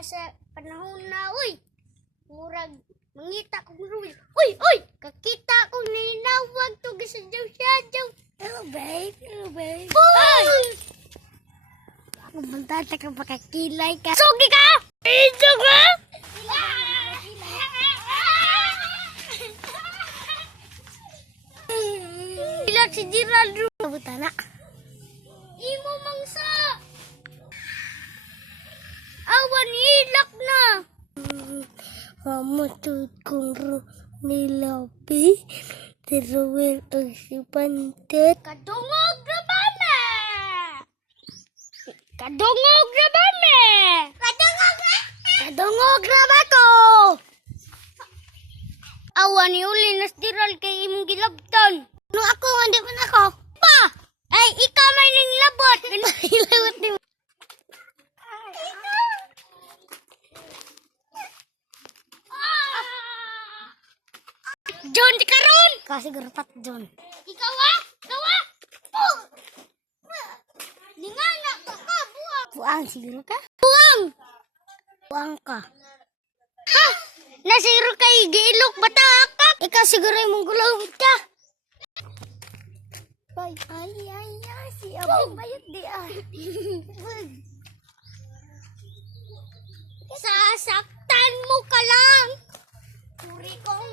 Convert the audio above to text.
sa panahon na, uy, murag, mangita kong ruwi. Uy, kakita kong nainawag to, gisadyaw-sadyaw. Hello, babe. Hello, babe. Boy! Ako banta ka makakilay ka. Sugi ka! Iso ka! Ilag si Gerald. Kabutana. Imo mangsa! Awan, ilak na! Mamatod kong nilapi. Tiruwil ang si Pantit. Kadungog na ba me? Kadungog na ba me? Kadungog na ba ko? Awan, uli na si Gerald kay imong gilabtan. Nung ako, hindi man ako. Pa! Ay, ikaw may ning labot! Ilawat ni John, di karon! Kasi garapat John. Ikaw ah! Ikaw ah! Oh! Ningana ka ka, buwang! Buang siguro ka? Buwang! Buang ka. Ha! Nasiro kay giilok bata ka! Ikaw siguro yung gulong ka. Ay. Si Abong bayot di ay. Sasaktan mo ka lang! Puri kong